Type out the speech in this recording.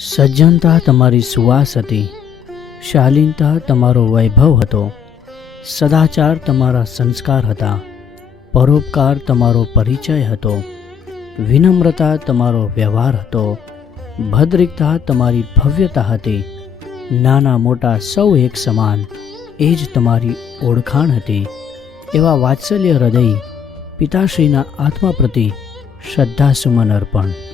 સજ્જનતા તમારી સુવાસ હતી, શાલીનતા તમારો વૈભવ હતો, સદાચાર તમારા સંસ્કાર હતા, પરોપકાર તમારો પરિચય હતો, વિનમ્રતા તમારો વ્યવહાર હતો, ભદ્રિકતા તમારી ભવ્યતા હતી, નાના મોટા સૌ એક સમાન એ જ તમારી ઓળખાણ હતી. એવા વાત્સલ્ય હૃદય પિતાશ્રીના આત્મા પ્રતિ શ્રદ્ધાસુમન અર્પણ.